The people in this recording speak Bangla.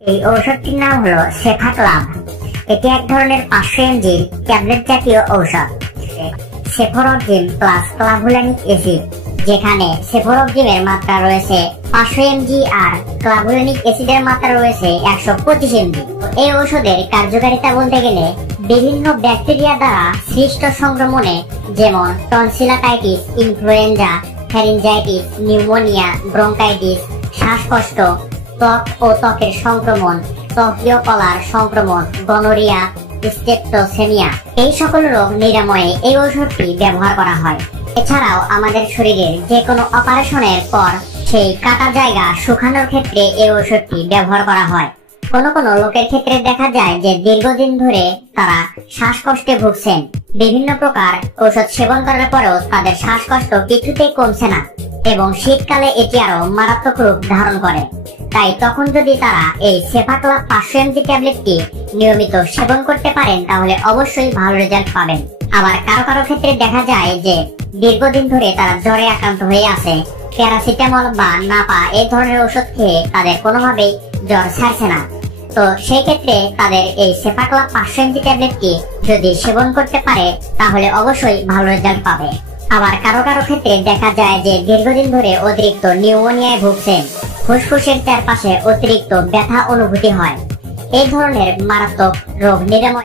এই ঔষধটির নাম হলো সেফাক্লাভ। এটি এক ধরনের 500 mg ট্যাবলেট জাতীয় ঔষধ। সেফোরোক্সিম প্লাস ক্লাভুলানিক অ্যাসিড, যেখানে সেফোরোক্সিমের মাত্রা রয়েছে 500 mg আর ক্লাভুলানিক অ্যাসিডের মাত্রা রয়েছে 125 mg। এই ঔষধের কার্যকারিতা বলতে গেলে বিভিন্ন ব্যাকটেরিয়া দ্বারা সৃষ্ট সংক্রমণে, যেমন টনসিলাটাইটিস, ইনফ্লুয়েঞ্জা, ফ্যারিঞ্জাইটিস, নিউমোনিয়া, ব্রঙ্কাইটিস, শ্বাসকষ্ট, ত্বক ও ত্বকের সংক্রমণ, ত্বকীয় কলার সংক্রমণ, গনোরিয়া, স্টেপটোসেমিয়া, এই সকল রোগ নিরাময়ে এই ঔষধটি ব্যবহার করা হয়। এছাড়াও আমাদের শরীরের যে কোনো অপারেশনের পর সেই কাটা জায়গা শুকানোর ক্ষেত্রে এই ঔষধটি ব্যবহার করা হয়। কোন কোন লোকের ক্ষেত্রে দেখা যায় যে দীর্ঘদিন ধরে তারা শ্বাসকষ্টে ভুগছেন, বিভিন্ন প্রকার ঔষধ সেবন করার পরেও তাদের শ্বাসকষ্ট কিছুতেই কমছে না এবং শীতকালে এটি আরো মারাত্মক রূপ ধারণ করে। তাই তখন যদি তারা এই সেফাক্লাভ 500 mg ট্যাবলেটটি নিয়মিত সেবন করতে পারেন তাহলে অবশ্যই ভালো রেজাল্ট পাবেন। আবার কারো কারো ক্ষেত্রে দেখা যায় যে দীর্ঘদিন ধরে তারা জ্বরে আক্রান্ত হয়ে আছে, প্যারাসিটামল বা নাপা এই ধরনের ওষুধ খেয়ে তাদের কোনোভাবেই জ্বর ছাড়ছে না। তো সেই ক্ষেত্রে তাদের এই সেফাক্লাভ 500 mg ট্যাবলেটটি যদি সেবন করতে পারে তাহলে অবশ্যই ভালো রেজাল্ট পাবে। আবার কারো কারো ক্ষেত্রে দেখা যায় যে দীর্ঘদিন ধরে অতিরিক্ত নিউমোনিয়ায় ভুগছেন, ফুসফুসের চারপাশে অতিরিক্ত ব্যথা অনুভূতি হয়, এই ধরনের মারাত্মক রোগ নিরাময়